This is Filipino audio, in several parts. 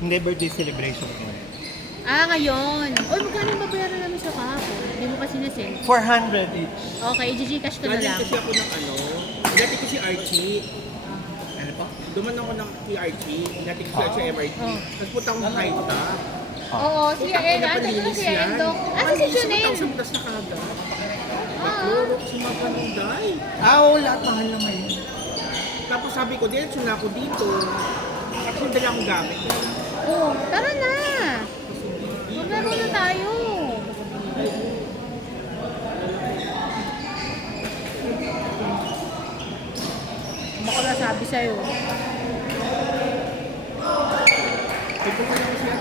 Hindi, birthday celebration ko. Ah, ngayon. Uy, magkano yung babayaran namin sa kahapon? Hindi mo kasi na-send. 400 each. Okay, i-gcash ko na Galing lang. kasi ako ng ano, dati ko si Archie. Ano pa? Duman ako ng kay Archie, dati ko si Archie MRT. Oh. Tapos punta akong Haita. Oo, si Ed. Ate ko si Endo. Ah, si Junel. 1,000 plus na kagad. Nakloro ko sa mga panunday. Oo, lahat mahal naman yun. Tapos sabi ko, diretso na ako dito. Kasi yung dala akong gamit. Oh, tara na. Maglaro na tayo. Ano ko nasabi sa'yo? Ito ko lang siya.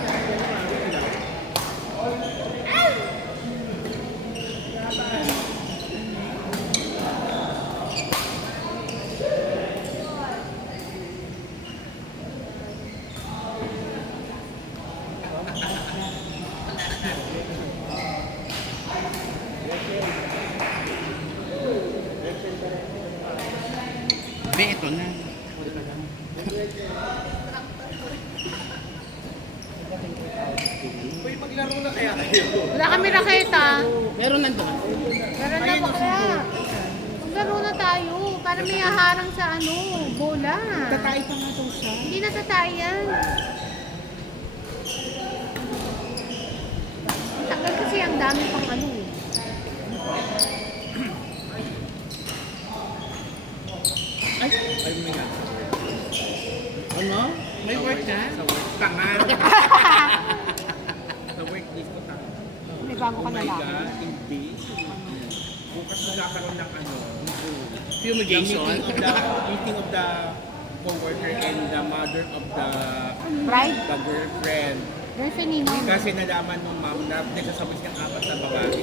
Be, ito na. Uy, maglaro na kaya kayo. Wala kami raketa. Meron nandun. Meron na bakla. Maglaro na tayo. Para may haharang sa ano, bola. Tatay pa nga daw siya. Hindi natatay yan. Tagal kasi ang dami pang ano eh. Ay, may nga. Ano? May work na? Sa work. Tangan. Sa work dito tangan. May bago Oh ka na my lang. God, hindi. Bukas magkakaroon ng ano, Fumigation? Meeting of the co-worker and the mother of Bride? the girlfriend. Girlfriend Nino. Kasi nalaman ng mom na nagsasabay siyang apat na babae.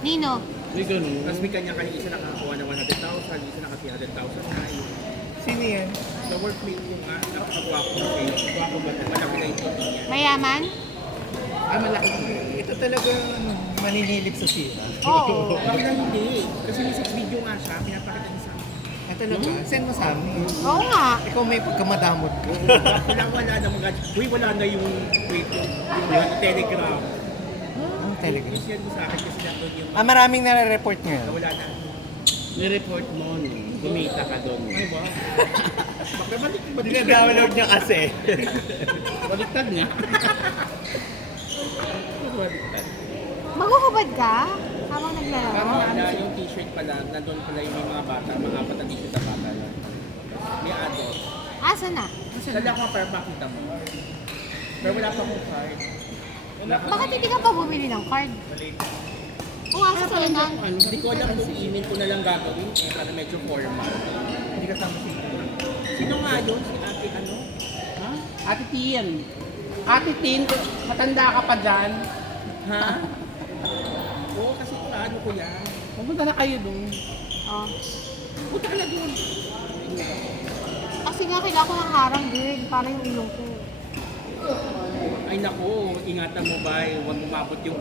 Nino. May ganun. Tapos may kanya-kanya isa nakakuha ng 100,000, isa naka 300,000 na yun. Sino yan? The workmate ko nga, napakagwapo na kayo. Gwapo ba? Malaki na ito niya. Mayaman? Ah, malaki. Ito talaga maninilip sa sila. Oo. Bakit na hindi? Kasi may sex video nga siya, pinapakita niya sa akin. Ah, talaga? Send mo sa amin. Oo nga. Ikaw may pagkamadamot ko. Wala na mga, uy, wala na yung, wait, yung telegram. Ang talaga. Yung send mo sa akin kasi nandun yung, Ah, maraming nare-report ngayon. wala na. Ni-report mo, no? Kumita ka doon. Ay ba? Bakit ba? Dina-download niya kasi. Baliktad nga. Maghuhubad ka? Habang Parang naglalaro? na yung t-shirt pala, nandun pala yung may mga bata, mga apat na t-shirt na bata lang. May adult. Asa na? Dala ko para makita mo. Pero wala pa akong card. Bakit hindi ka pa bumili ng card? Kung asa ka na. Hindi ko alam kung email ko na lang gagawin para medyo formal. Hindi ka tama Sino nga yun? Si ate ano? Ha? Ate Tin. Ate Tin, matanda ka pa dyan. Ha? Oo, kasi ano ko yan. Pumunta na kayo doon. Oh. Punta ka na doon. Kasi nga kailangan ko ng harang girl. Para yung ilong ko. Ay nako, ingatan mo ba? Huwag umabot yung...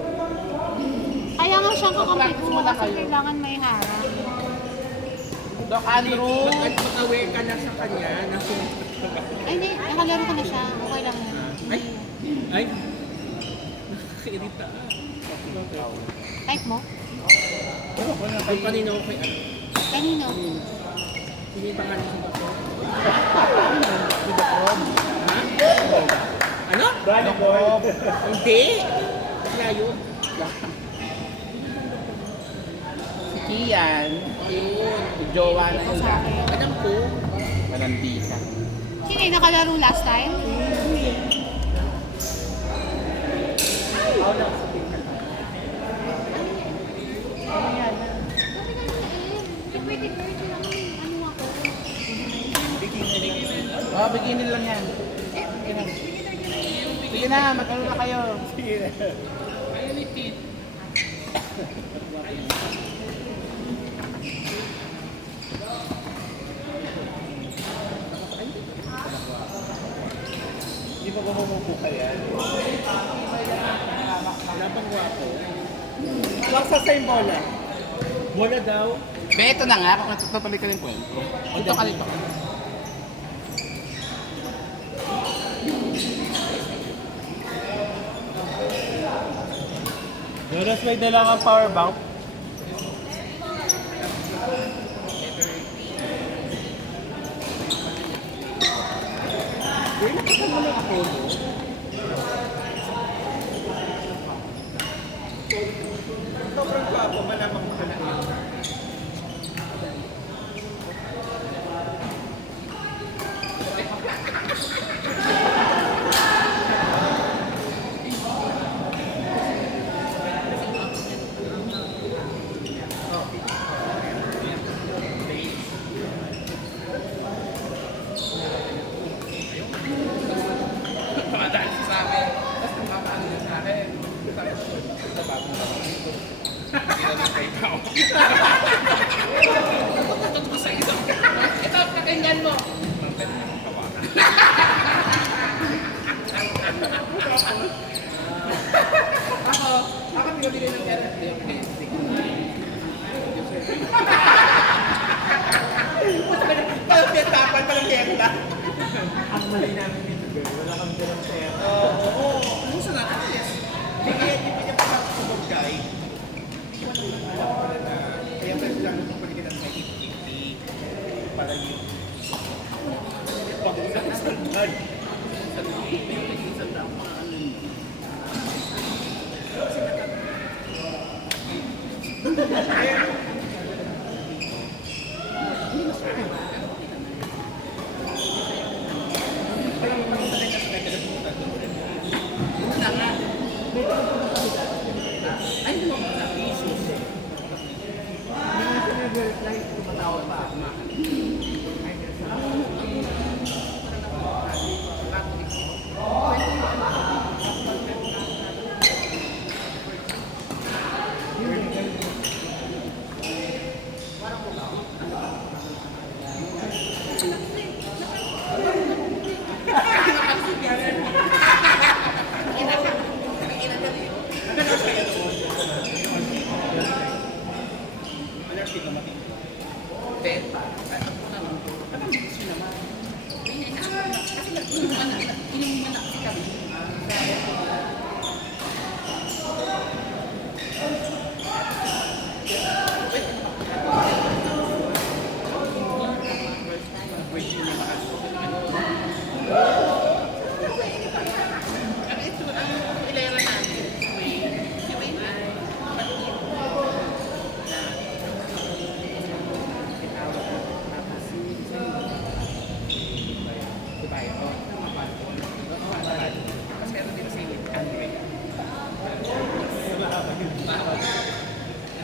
Kaya nga siyang kakampi ko Wala kasi kayo. kailangan may harang. Doc Andrew. Mag-aware ka na sa kanya. Na Ay hindi, nakalaro ko na siya. Okay lang yun. ay, ay. Nakakairita. Type mo? Ay, kanina ko kay ano. Kanino? Sino yung pangalan sa bato? Ha? Ano? Hindi. Kaya yun. Si Kian. Yun. Si Jowa na yun. Alam ko. Malandi ka. Sino yung nakalaro last time? Oh, bikinin lang yan. Sige na, magkaroon na kayo. Hindi mo kumumuka yan. Wala pang gwapo. Laksa sa yung bola. Bola daw. Be, ito na nga. Kung tutuloy ka rin po. Ito ka rin. Tapos may dala kang power bank. Sobrang gwapo, malamang makanak yun. Ito, kakinggan mo. Ako binibili ng NFT yung dancing. Parang pinatapan, parang kenta. Ang mali namin dito, girl. Wala kami dalang pera. Oo. Ano sa natin? Hindi kaya hindi pinapasok sa bagay. Kaya pwede lang itong pagkikitan ng 50-50 para yun. Pag-usap sa sandal. Ay, hindi mo sa Jesus. Tumatawag pa.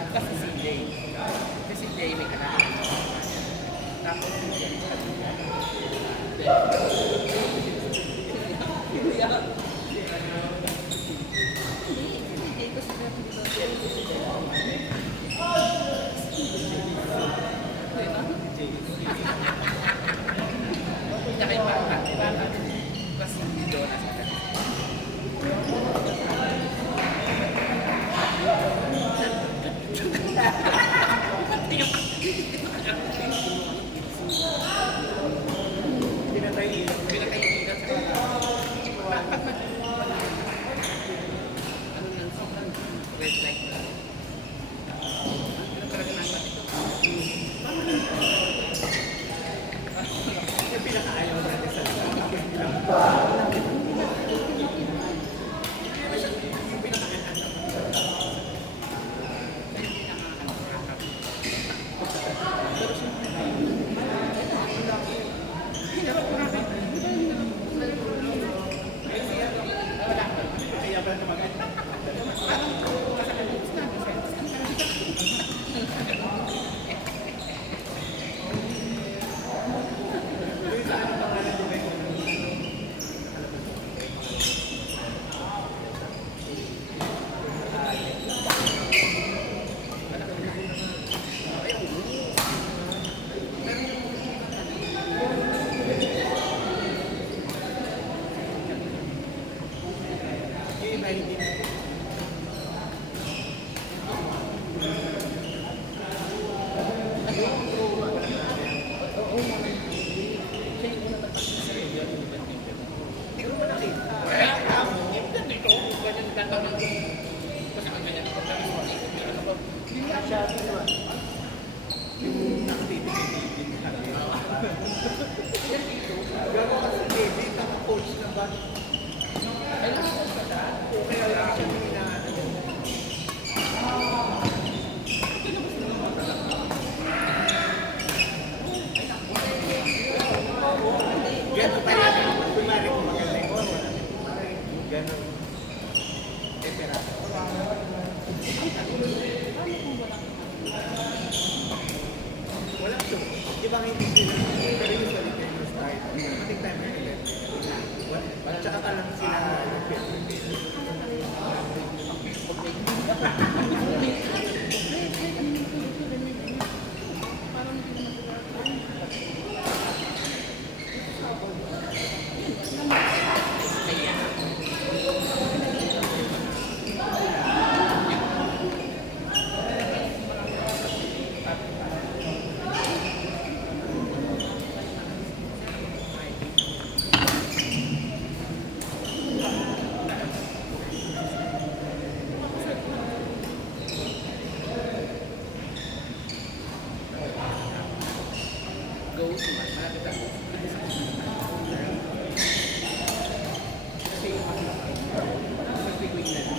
Kasi si Jay. Kasi si Jay may anak. Tapos si Jay. Tsaka yung bata. Kasi hindi doon nasa kanila. Hindi Ganun. Tempera. Walang show. Di ba hindi sila, pero usually kayo yung start. Mating time na event. Tsaka ka lang sila repeat. Go to man. Malapit ako. Kasi yung mas bigwig na lang.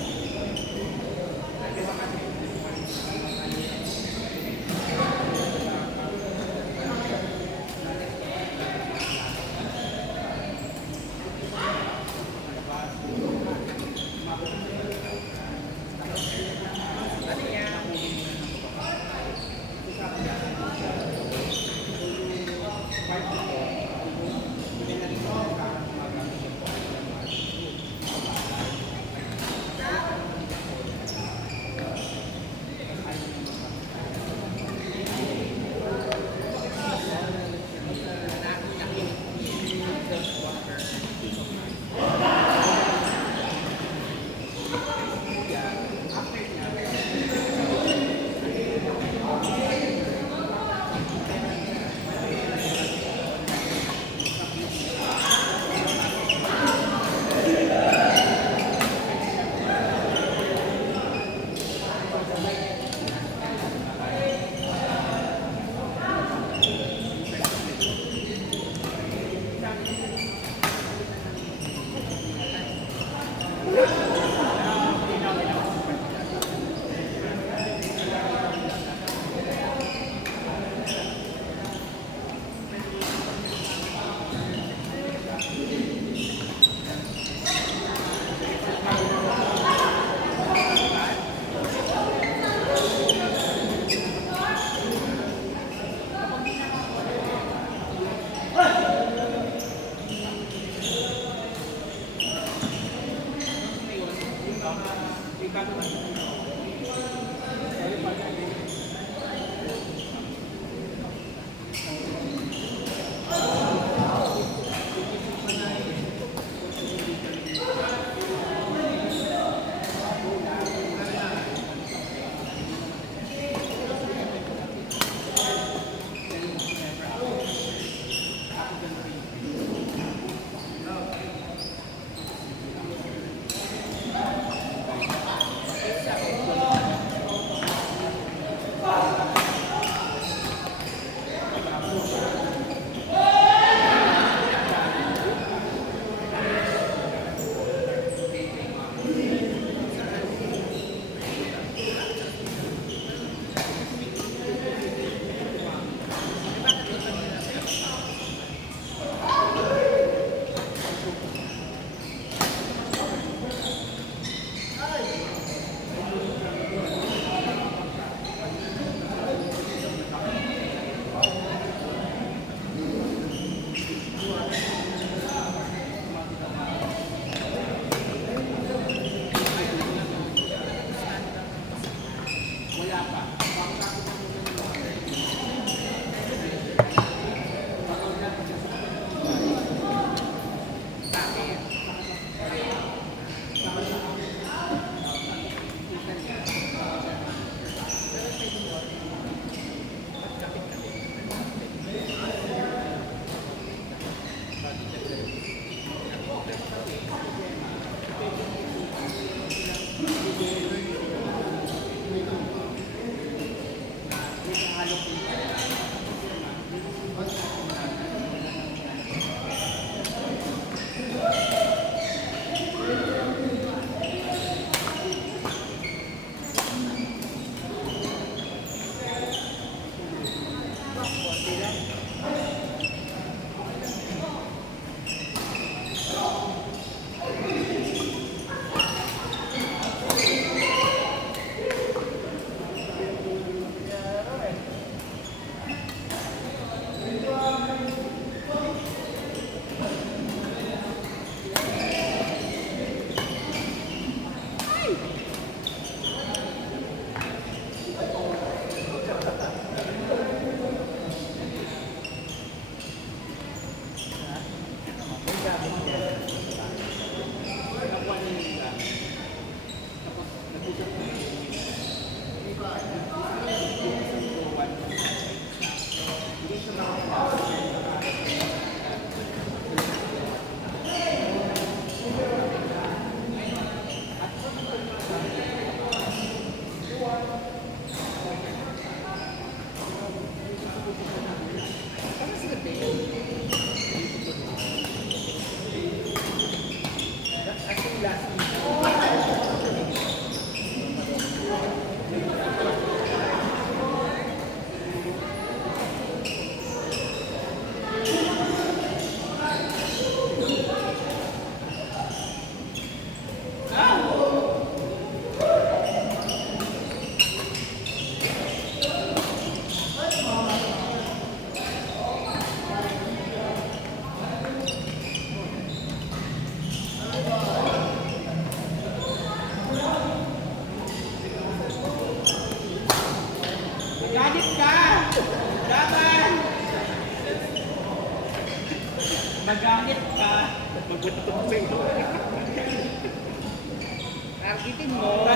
Bangkitin mo.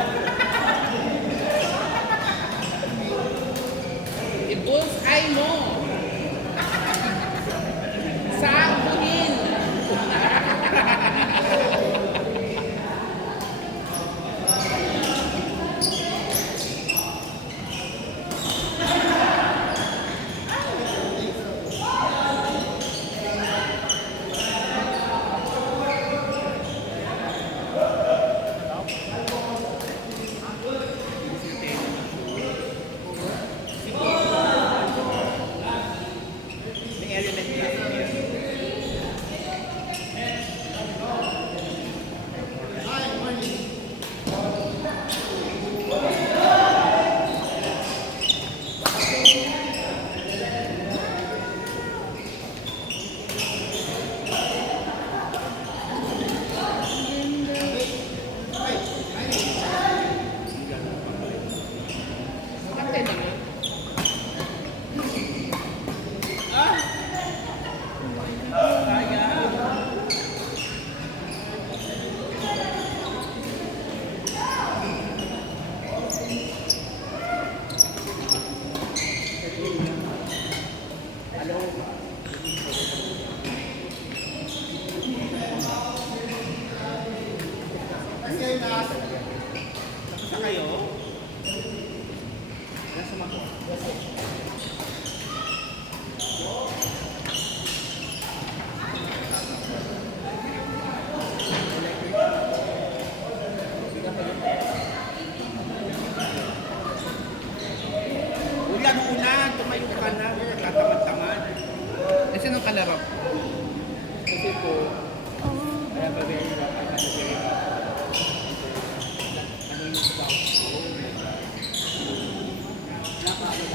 I-bullseye mo. Sabuhin. May element lang yan. Maganda naman. Tapos na kayo? Nasa mako. Ulan, tumayo ka na, huwag ka tatamad-tamad. Kasi nung kalarap. Kasi po, I have a very rough, I have a very rough. Ano yung spouse ko? Napaka